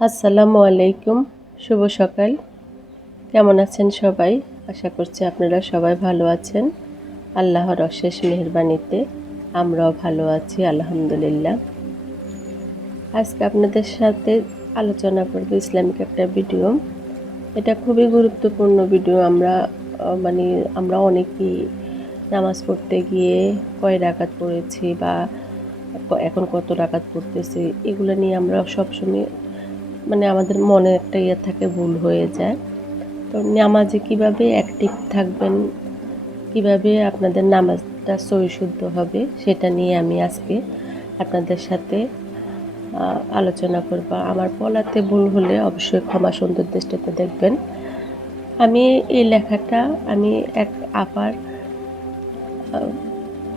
আসসালামু আলাইকুম, শুভ সকাল। কেমন আছেন সবাই? আশা করছি আপনারা সবাই ভালো আছেন। আল্লাহর অশেষ মেহেরবানিতে আমরাও ভালো আছি, আলহামদুলিল্লাহ। আজকে আপনাদের সাথে আলোচনা করব ইসলামিক একটা ভিডিও। এটা খুবই গুরুত্বপূর্ণ ভিডিও। আমরা অনেকেই নামাজ পড়তে গিয়ে কয় রাকাত পড়েছি বা এখন কত রাকাত পড়তেছি, এগুলো নিয়ে আমরা সবসময় আমাদের মনে একটা থাকে, ভুল হয়ে যায়। তো নামাজে কিভাবে অ্যাক্টিভ থাকবেন, কিভাবে আপনাদের নামাজটা সহি শুদ্ধ হবে, সেটা নিয়ে আমি আজকে আপনাদের সাথে আলোচনা করব। আমার বলাতে ভুল হলে অবশ্যই ক্ষমা সুন্দর দৃষ্টিতে দেখবেন। এই লেখাটা আমি এক আপার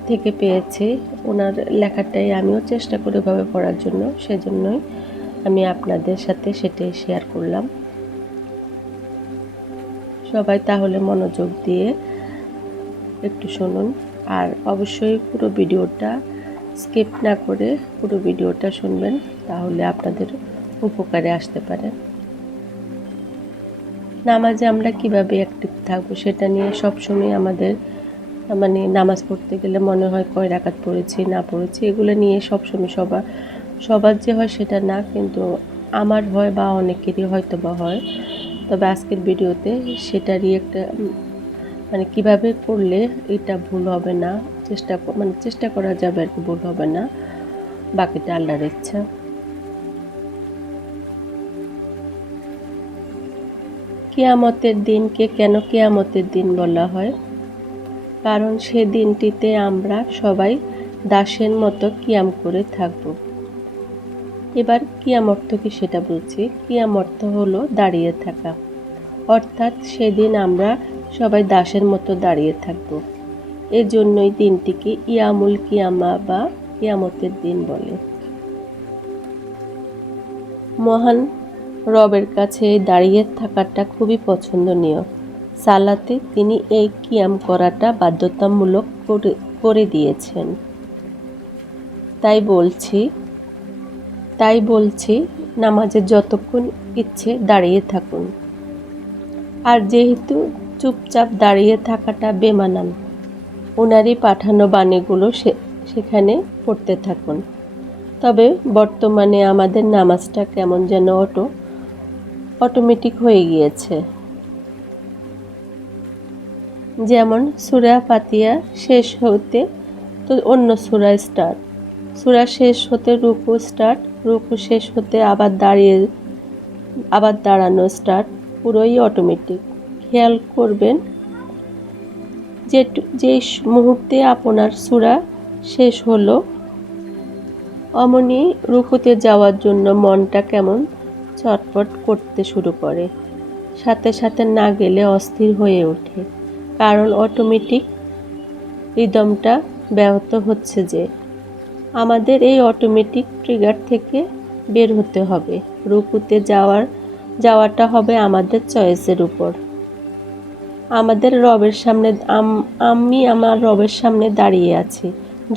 থেকে পেয়েছি। ওনার লেখাটাই আমিও চেষ্টা করি ভাবে পড়ার জন্য, সেজন্যই আমি আপনাদের সাথে সেটাই শেয়ার করলাম। সবাই তাহলে মনোযোগ দিয়ে একটু শুনুন, আর অবশ্যই পুরো ভিডিওটা স্কিপ না করে পুরো ভিডিওটা শুনবেন, তাহলে আপনাদের উপকারে আসতে পারে। নামাজে আমরা কিভাবে অ্যাক্টিভ থাকবো সেটা নিয়ে সবসময় আমাদের নামাজ পড়তে গেলে মনে হয় কয় রাকাত পড়েছি না পড়েছি, এগুলো নিয়ে সবসময় সবার যে হয় সেটা না, কিন্তু আমার হয় বা অনেকেরই হয়তো বা হয়। তবে আজকের ভিডিওতে সেটারই একটা কিভাবে করলে এটা ভুল হবে না, চেষ্টা করা যাবে আর কি, ভুল হবে না, বাকিটা আল্লাহর ইচ্ছা। কিয়ামতের দিনকে কেন কিয়ামতের দিন বলা হয়? কারণ সে দিনটিতে আমরা সবাই দাসের মতো কিয়াম করে থাকব। এবার কিয়াম অর্থ কি সেটা বলছি। কিয়াম অর্থ হলো দাঁড়িয়ে থাকা, অর্থাৎ সেদিন আমরা সবাই দাসের মতো দাঁড়িয়ে থাকব। এজন্যই দিনটিকে ইয়ামুল কিয়ামা বা কিয়ামতের দিন বলে। মহান রবের কাছে দাঁড়িয়ে থাকাটা খুবই পছন্দনীয়। সালাতে তিনি এই কিয়াম করাটা বাধ্যতামূলক করে দিয়েছেন। তাই বলছি নামাজে যতক্ষণ ইচ্ছে দাঁড়িয়ে থাকুন। আর যেহেতু চুপচাপ দাঁড়িয়ে থাকাটা বেমানান, ওনারই পাঠানো বাণীগুলো সেখানে পড়তে থাকুন। তবে বর্তমানে আমাদের নামাজটা কেমন যেন অটোমেটিক হয়ে গিয়েছে। যেমন সূরা ফাতিহা শেষ হতে তো অন্য সূরা স্টার্ট, সূরা শেষ হতে রুকু স্টার্ট, রুকু শেষ হতে আবার দাঁড়ানো স্টার্ট, পুরোই অটোমেটিক। খেয়াল করবেন যে মুহূর্তে আপনার সূরা শেষ হলো, অমনি রুকুতে যাওয়ার জন্য মনটা কেমন ছটফট করতে শুরু করে, সাথে সাথে না গেলে অস্থির হয়ে ওঠে, কারণ অটোমেটিক রিদমটা ব্যাহত হচ্ছে। যে আমাদের এই অটোমেটিক ট্রিগার থেকে বের হতে হবে। রুকুতে যাওয়াটা হবে আমাদের চয়েসের উপর। আমাদের রবের সামনে আমি আমার রবের সামনে দাঁড়িয়ে আছি,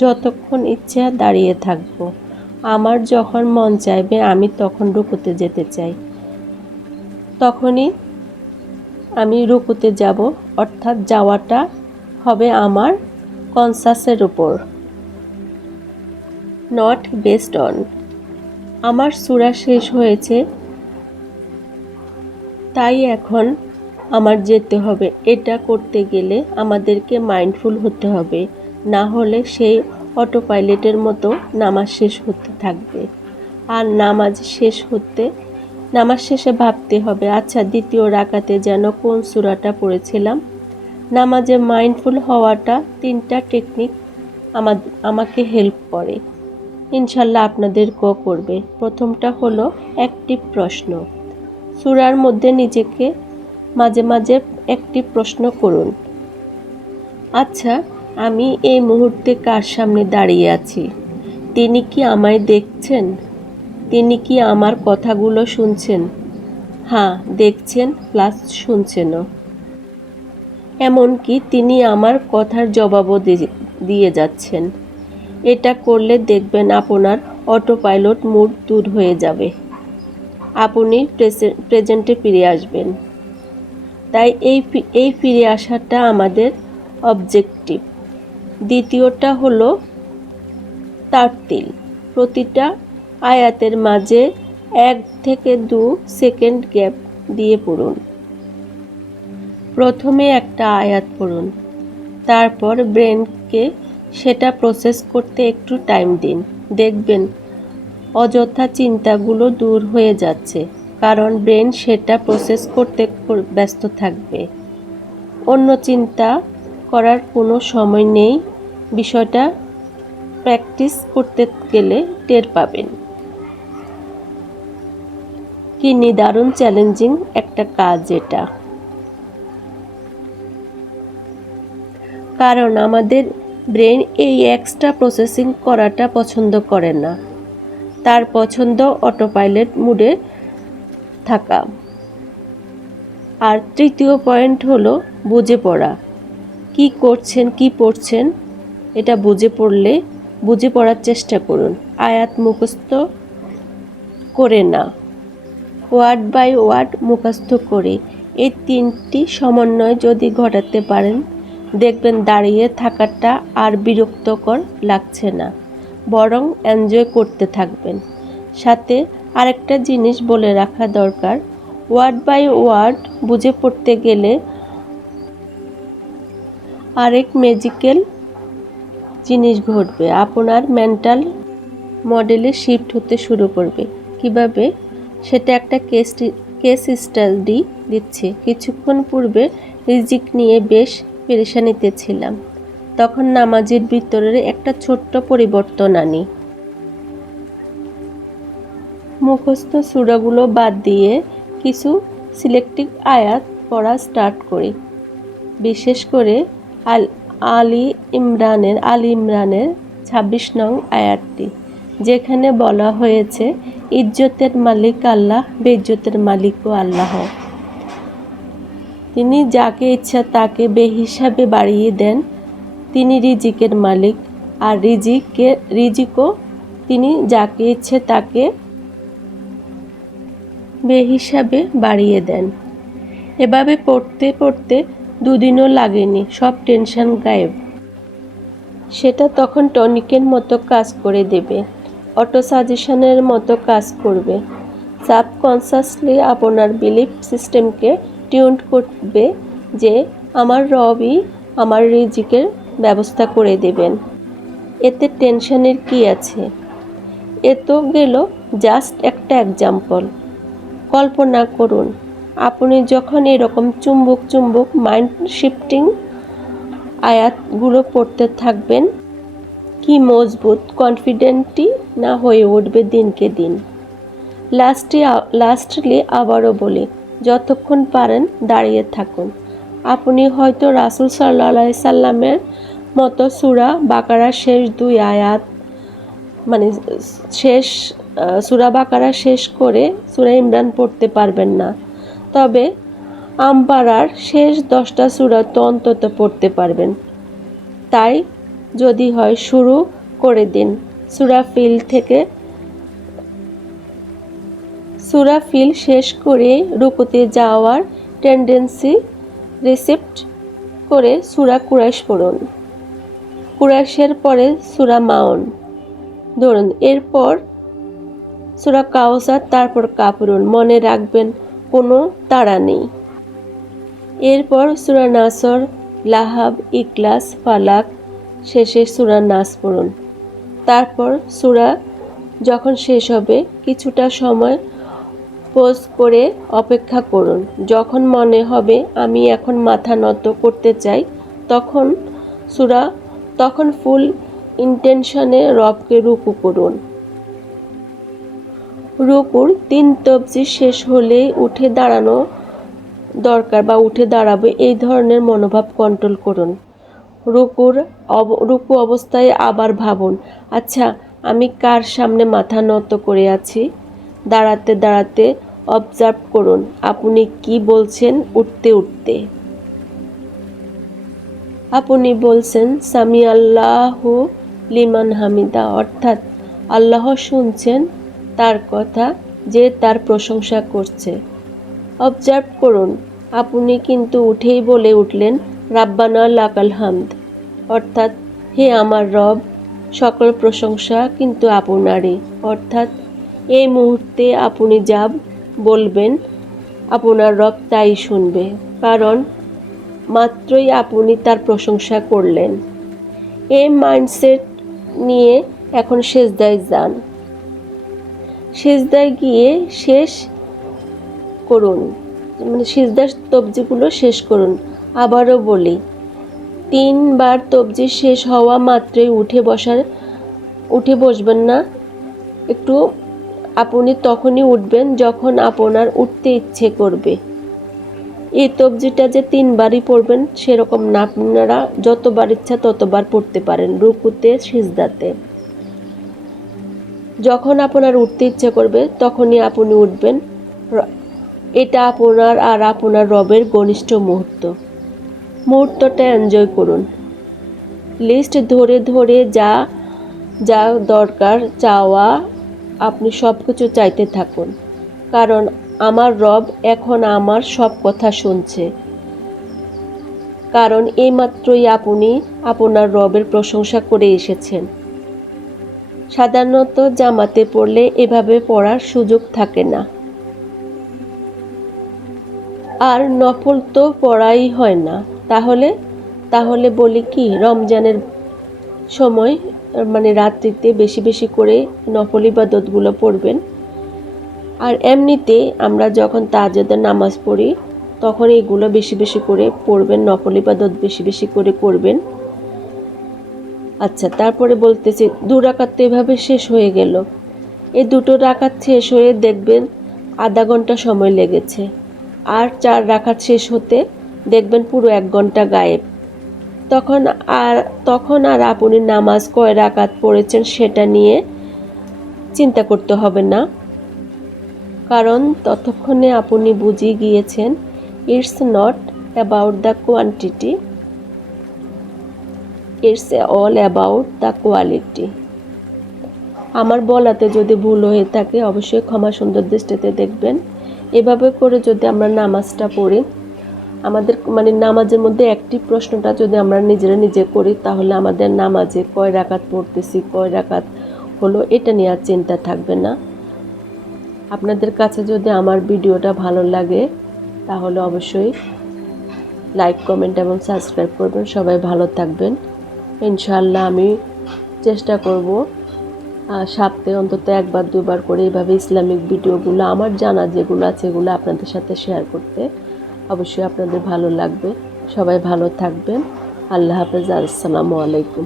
যতক্ষণ ইচ্ছা দাঁড়িয়ে থাকব। আমার যখন মন চাইবে আমি তখন রুকুতে যেতে চাই, তখনই আমি রুকুতে যাব, অর্থাৎ যাওয়াটা হবে আমার কনসাসের উপর, নট বেসড অন। আমার সূরা শেষ হয়েছে, তাই এখন আমার যেতে হবে। এটা করতে গেলে আমাদেরকে মাইন্ডফুল হতে হবে, না হলে সেই অটো পাইলটের মতো নামাজ শেষ হতে থাকবে। আর নামাজ শেষে ভাবতে হবে, আচ্ছা দ্বিতীয় রাকাতে যেন কোন সূরাটা পড়েছিলাম। নামাজে মাইন্ডফুল হওয়াটা 3টা টেকনিক আমাকে হেল্প করে, ইনশাল্লাহ আপনাদেরকেও করবে। প্রথমটা হলো অ্যাক্টিভ প্রশ্ন। সূরার মধ্যে নিজেকে মাঝে মাঝে একটি প্রশ্ন করুন, আচ্ছা আমি এই মুহূর্তে কার সামনে দাঁড়িয়ে আছি? তিনি কি আমায় দেখছেন? তিনি কি আমার কথাগুলো শুনছেন? হ্যাঁ, দেখছেন প্লাস শুনছেনও। এমনকি তিনি আমার কথার জবাবও দিয়ে যাচ্ছেন। এটা করলে দেখবেন আপনার অটো পাইলট মুড দূর হয়ে যাবে। আপনি প্রেজেন্টে ফিরে আসবেন। তাই এই ফিরে আসাটা আমাদের অবজেক্টিভ। দ্বিতীয়টা হলো তারতিল। প্রতিটা আয়াতের মাঝে 1 থেকে 2 সেকেন্ড গ্যাপ দিয়ে পড়ুন। প্রথমে একটা আয়াত পড়ুন, তারপর ব্রেনকে সেটা প্রসেস করতে একটু টাইম দিন। দেখবেন অযথা চিন্তাগুলো দূর হয়ে যাচ্ছে, কারণ ব্রেন সেটা প্রসেস করতে ব্যস্ত থাকবে। অন্য চিন্তা করার কোনো সময় নেই। বিষয়টা প্র্যাকটিস করতে গেলে টের পাবেন। কি নিদারুণ চ্যালেঞ্জিং একটা কাজ এটা। কারণ আমাদের ব্রেন এই এক্সট্রা প্রসেসিং করাটা পছন্দ করে না। তার পছন্দ অটো পাইলট মুডে থাকা। আর তৃতীয় পয়েন্ট হলো বুঝে পড়া। কি করছেন, কি পড়ছেন এটা বুঝে পড়ার চেষ্টা করুন। আয়াত মুখস্থ করে না, ওয়ার্ড বাই ওয়ার্ড মুখস্থ করে। এই 3টি সমন্বয় যদি ঘটাতে পারেন, দেখবেন দাঁড়িয়ে থাকাটা আর বিরক্তকর লাগছে না, বরং এনজয় করতে থাকবেন। সাথে আরেকটা জিনিস বলে রাখা দরকার, ওয়ার্ড বাই ওয়ার্ড বুঝে পড়তে গেলে আরেক ম্যাজিক্যাল জিনিস ঘটবে। আপনার মেন্টাল মডেলে শিফট হতে শুরু করবে। কিভাবে? সেটা একটা কেস স্টাডি দিচ্ছে। কিছুক্ষণ পূর্বে রিজিক নিয়ে বেশ পেরেশানিতে ছিলাম। তখন নামাজের ভিতরে একটা ছোট্ট পরিবর্তন আনি। মুখস্থ সূরাগুলো বাদ দিয়ে কিছু সিলেক্টিভ আয়াত পড়া স্টার্ট করি। বিশেষ করে আলী ইমরানের 26 নং আয়াতটি, যেখানে বলা হয়েছে ইজ্জতের মালিক আল্লাহ, বেইজ্জতের মালিকও আল্লাহ। তিনি যাকে ইচ্ছা তাকে বেহিসাবে বাড়িয়ে দেন। তিনি রিজিকের মালিক, আর রিজিকও তিনি যাকে ইচ্ছে তাকে বেহিসাবে বাড়িয়ে দেন। এভাবে পড়তে পড়তে 2 দিনও লাগেনি, সব টেনশন গায়েব। সেটা তখন টনিকের মতো কাজ করে দেবে, অটো সাজেশনের মতো কাজ করবে। সাবকনসাসলি আপনার বিলিফ সিস্টেমকে টিউন করবে যে আমার রবই আমার রিজিকের ব্যবস্থা করে দেবেন। এতে টেনশনের কি আছে? এ তো গেল জাস্ট একটা এক্সাম্পল। কল্পনা করুন আপনি যখন এরকম চুম্বক মাইন্ড শিফটিং আয়াতগুলো পড়তে থাকবেন, কি মজবুত কনফিডেন্টই না হয়ে উঠবে দিনকে দিন। লাস্টলি আবারও বলি, যতক্ষণ পারেন দাঁড়িয়ে থাকুন। আপনি হয়তো রাসূল সাল্লাল্লাহু আলাইহি সাল্লামের মতো সূরা বাকারার শেষ 2 আয়াত সূরা বাকারা শেষ করে সূরা ইমরান পড়তে পারবেন না, তবে আম্বারার শেষ 10টা সূরা তো অন্তত পড়তে পারবেন। তাই যদি হয় শুরু করে দিন সূরা ফিল থেকে। সূরা ফিল শেষ করে রুকুতে যাওয়ার টেন্ডেন্সি রিসেপ্ট করে সূরা কুরাইশ পড়ুন। কুরাইশের পরে সূরা মাউন ধরুন, এরপর সূরা কাউসার, তারপর কাফরুন। মনে রাখবেন কোনো তাড়া নেই। এরপর সূরা নাসর, লাহাব, ইখলাস, ফালাক, শেষে সূরা নাস পড়ুন। তারপর সূরা যখন শেষ হবে কিছুটা সময় পজ করে অপেক্ষা করুন। যখন মনে হবে আমি এখন মাথা নত করতে চাই, তখন ফুল ইন্টেনশনে রবকে রুকু করুন। রুকুর 3 তসবিহ শেষ হলেই উঠে দাঁড়ানো দরকার বা উঠে দাঁড়াবে, এই ধরনের মনোভাব কন্ট্রোল করুন। রুকু অবস্থায় আবার ভাবুন, আচ্ছা আমি কার সামনে মাথা নত করে আছি। দাঁড়াতে দাঁড়াতে অবজার্ভ করুন আপনি কি বলছেন। উঠতে আপনি বলছেন সামি আল্লাহু লিমান হামিদা, অর্থাৎ আল্লাহ শুনছেন তার কথা, যে তার প্রশংসা করছে। অবজার্ভ করুন, আপনি কিন্তু উঠেই বলে উঠলেন রাব্বানা লাকাল হামদ, অর্থাৎ হে আমার রব, সকল প্রশংসা কিন্তু আপনারই। অর্থাৎ এই মুহূর্তে আপনি যা বলবেন আপনার রব তাই শুনবে, কারণ মাত্রই আপনি তার প্রশংসা করলেন। এই মাইন্ডসেট নিয়ে এখন সেজদায় যান। সেজদায় গিয়ে শেষ করুন, সিজদার তবজিগুলো শেষ করুন। আবারও বলি, 3 বার তবজি শেষ হওয়া মাত্রই উঠে বসবেন না। একটু আপনি তখনই উঠবেন যখন আপনার উঠতে ইচ্ছে করবে। এই তবজিটা যে 3 বারই পড়বেন সেরকম না, আপনারা যতবার ইচ্ছা ততবার পড়তে পারেন, রুকুতে সিজদাতে। যখন আপনার উঠতে ইচ্ছে করবে তখনই আপনি উঠবেন। এটা আপনার আর আপনার রবের ঘনিষ্ঠ মুহূর্তটা এনজয় করুন। লিস্ট ধরে ধরে যা যা দরকার চাওয়া আপনি সব কিছু চাইতে থাকুন, কারণ আমার রব এখন আমার সব কথা শুনছে। কারণ এইমাত্রই আপনি আপনার রবের প্রশংসা করে এসেছেন। সাধারণত জামাতে পড়লে এভাবে পড়ার সুযোগ থাকে না, আর নফল তো পড়াই হয় না। তাহলে বলি কি, রমজানের সময় রাত্রিতে বেশি বেশি করে নফল ইবাদতগুলো পড়বেন। আর এমনিতে আমরা যখন তাহাজ্জুদের নামাজ পড়ি তখন এগুলো বেশি বেশি করে পড়বেন, নফল ইবাদত বেশি বেশি করে করবেন। আচ্ছা, তারপরে বলতেছি 2 রাকাত তো এভাবে শেষ হয়ে গেল। এই 2 রাকাত শেষ হয়ে দেখবেন আধা ঘন্টা সময় লেগেছে, আর 4 রাকাত শেষ হতে দেখবেন পুরো 1 ঘন্টা গায়েব। তখন আর আপনি নামাজ কয় রাকাত পড়েছেন সেটা নিয়ে চিন্তা করতে হবে না, কারণ ততক্ষণে আপনি বুঝে গিয়েছেন it's not about the quantity, it's all about the quality. আমার বলাতে যদি ভুল হয়ে থাকে অবশ্যই ক্ষমা সুন্দর দৃষ্টিতে দেখবেন। এভাবে করে যদি আমরা নামাজটা পড়ি, আমাদের নামাজের মধ্যে অ্যাক্টিভ প্রশ্নটা যদি আমরা নিজে করি, তাহলে আমাদের নামাজে কয় রাকাত পড়তেছি, কয় রাকাত হলো, এটা নিয়ে আর চিন্তা থাকবে না। আপনাদের কাছে যদি আমার ভিডিওটা ভালো লাগে তাহলে অবশ্যই লাইক, কমেন্ট এবং সাবস্ক্রাইব করবেন। সবাই ভালো থাকবেন। ইনশাআল্লাহ আমি চেষ্টা করব সপ্তাহে অন্তত 1 বার 2 বার করে এইভাবে ইসলামিক ভিডিওগুলো আমার জানা যেগুলো আছে এগুলো আপনাদের সাথে শেয়ার করতে। অবশ্যই আপনাদের ভালো লাগবে। সবাই ভালো থাকবেন। আল্লাহ হাফেজ। আসসালামু আলাইকুম।